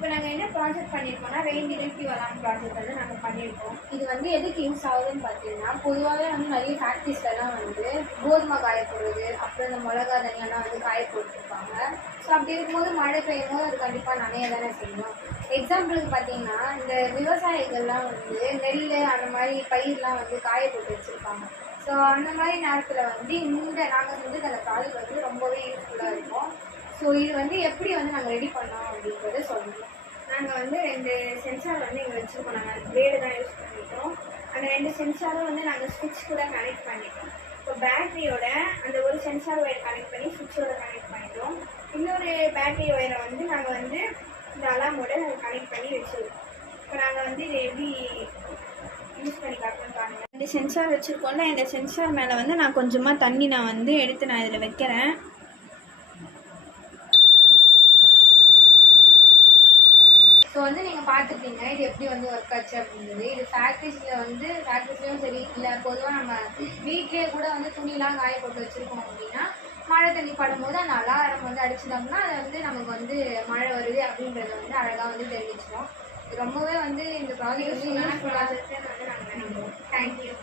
இப்போ நாங்கள் என்ன ப்ராஜெக்ட் பண்ணியிருக்கோம்னா ரெயின் டிடெக்டிவ் அலாம் ப்ராஜெக்ட் வந்து நாங்கள் பண்ணியிருக்கோம். இது வந்து எதுக்கு யூஸ் ஆகுதுன்னு பார்த்தீங்கன்னா, பொதுவாகவே வந்து நிறைய ஃபேக்ட்ரிஸ்லாம் வந்து கோதுமை காய போடுறது, அப்புறம் இந்த மிளகா தனியெல்லாம் வந்து காய போட்டுருப்பாங்க. ஸோ அப்படி இருக்கும்போது மழை பெய்யும் போது அது கண்டிப்பாக நனைய தானே செய்யும். எக்ஸாம்பிளுக்கு பார்த்தீங்கன்னா, இந்த விவசாயிகள்லாம் வந்து நெல் அந்த மாதிரி பயிரெலாம் வந்து காய போட்டு வச்சுருப்பாங்க. ஸோ அந்த மாதிரி நேரத்தில் வந்து நாங்கள் செஞ்சது அந்த ப்ராஜெக்ட் வந்து ரொம்பவே யூஸ்ஃபுல்லாக இருக்கும். ஸோ இது வந்து எப்படி வந்து நாங்கள் ரெடி பண்ணோம் அப்படின்றத சொல்லணும். நாங்கள் வந்து 2 சென்சார் வந்து இங்கே வச்சுருக்கோம். நாங்கள் பிளேடு தான் யூஸ் பண்ணிட்டோம். அந்த 2 சென்சாரும் வந்து நாங்கள் ஸ்விட்ச் கூட கனெக்ட் பண்ணிட்டோம். இப்போ பேட்டரியோட அந்த ஒரு சென்சார் ஒயர் கனெக்ட் பண்ணி ஸ்விட்சோட கனெக்ட் பண்ணிட்டோம். இன்னொரு பேட்டரி ஒயரை வந்து நாங்கள் வந்து இந்த அலாமோட கனெக்ட் பண்ணி வச்சுருக்கோம். இப்போ நாங்கள் வந்து இதை எப்படி யூஸ் பண்ணி காட்டணும்னு பாருங்கள். 2 சென்சார் வச்சுருக்கோம்ல, இந்த சென்சார் மேலே வந்து நான் கொஞ்சமாக தண்ணி வந்து எடுத்து நான் இதில் வைக்கிறேன். ஸோ வந்து நீங்கள் பார்த்துருப்பீங்க இது எப்படி வந்து ஒர்க் ஆச்சு அப்படின்றது. இது ஃபேக்ட்ரிஸ்லேயும் சரி, இல்லை பொதுவாக நம்ம வீட்லேயே கூட வந்து துணிலாம் காய போட்டு வச்சுருக்கோம் அப்படின்னா, மழை தண்ணி படும்போது அந்த அலாரம் வந்து அடிச்சிட்டோம்னா அதை வந்து நமக்கு வந்து மழை வருது அப்படின்றத வந்து அழகாக வந்து தெரிவிச்சிடும். இது ரொம்பவே வந்து இந்த ப்ராஜெக்ட் வந்து யூஸ்ஃபுல்லாக இருக்குன்னு வந்து நாங்கள் நினைக்கிறோம். தேங்க்யூ.